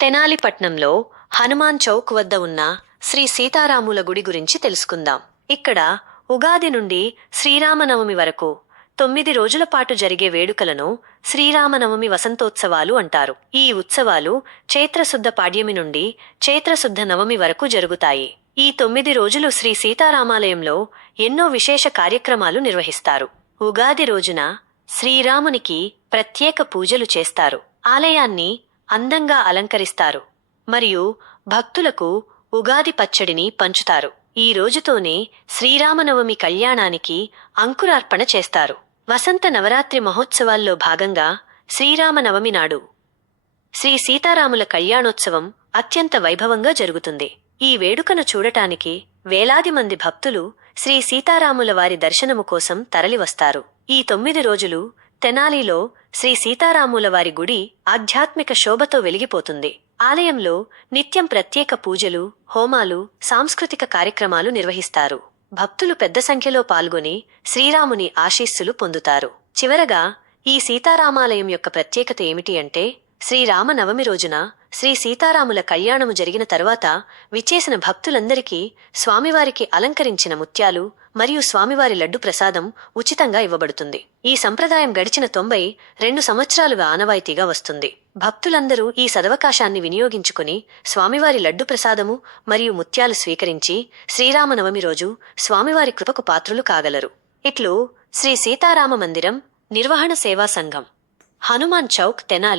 తెనాలిపట్నంలో హనుమాన్ చౌక్ వద్ద ఉన్న శ్రీ సీతారాముల గుడి గురించి తెలుసుకుందాం. ఇక్కడ ఉగాది నుండి శ్రీరామనవమి వరకు 9 రోజుల పాటు జరిగే వేడుకలను శ్రీరామనవమి వసంతోత్సవాలు అంటారు. ఈ ఉత్సవాలు చైత్రశుద్ధ పాడ్యమి నుండి చైత్రశుద్ధ నవమి వరకు జరుగుతాయి. ఈ 9 రోజులు శ్రీ సీతారామాలయంలో ఎన్నో విశేష కార్యక్రమాలు నిర్వహిస్తారు. ఉగాది రోజున శ్రీరామునికి ప్రత్యేక పూజలు చేస్తారు. ఆలయాన్ని అందంగా అలంకరిస్తారు మరియు భక్తులకు ఉగాది పచ్చడిని పంచుతారు. ఈ రోజుతోనే శ్రీరామనవమి కళ్యాణానికి అంకురార్పణ చేస్తారు. వసంత నవరాత్రి మహోత్సవాల్లో భాగంగా శ్రీరామనవమి నాడు శ్రీ సీతారాముల కళ్యాణోత్సవం అత్యంత వైభవంగా జరుగుతుంది. ఈ వేడుకను చూడటానికి వేలాది మంది భక్తులు శ్రీ సీతారాముల వారి దర్శనము కోసం తరలివస్తారు. ఈ 9 రోజులు తెనాలిలో శ్రీ సీతారాముల వారి గుడి ఆధ్యాత్మిక శోభతో వెలిగిపోతుంది. ఆలయంలో నిత్యం ప్రత్యేక పూజలు, హోమాలు, సాంస్కృతిక కార్యక్రమాలు నిర్వహిస్తారు. భక్తులు పెద్ద సంఖ్యలో పాల్గొని శ్రీరాముని ఆశీస్సులు పొందుతారు. చివరగా ఈ సీతారామాలయం యొక్క ప్రత్యేకత ఏమిటి అంటే, శ్రీరామనవమి రోజున శ్రీ సీతారాముల కళ్యాణము జరిగిన తరువాత విచ్చేసిన భక్తులందరికీ స్వామివారికి అలంకరించిన ముత్యాలు మరియు స్వామివారి లడ్డు ప్రసాదం ఉచితంగా ఇవ్వబడుతుంది. ఈ సంప్రదాయం గడిచిన 92 సంవత్సరాలుగా ఆనవాయితీగా వస్తుంది. భక్తులందరూ ఈ సదవకాశాన్ని వినియోగించుకుని స్వామివారి లడ్డు ప్రసాదము మరియు ముత్యాలు స్వీకరించి శ్రీరామనవమి రోజు స్వామివారి కృపకు పాత్రులు కాగలరు. ఇట్లు శ్రీ సీతారామ మందిరం నిర్వహణ సేవా సంఘం, హనుమాన్ చౌక్, తెనాలి.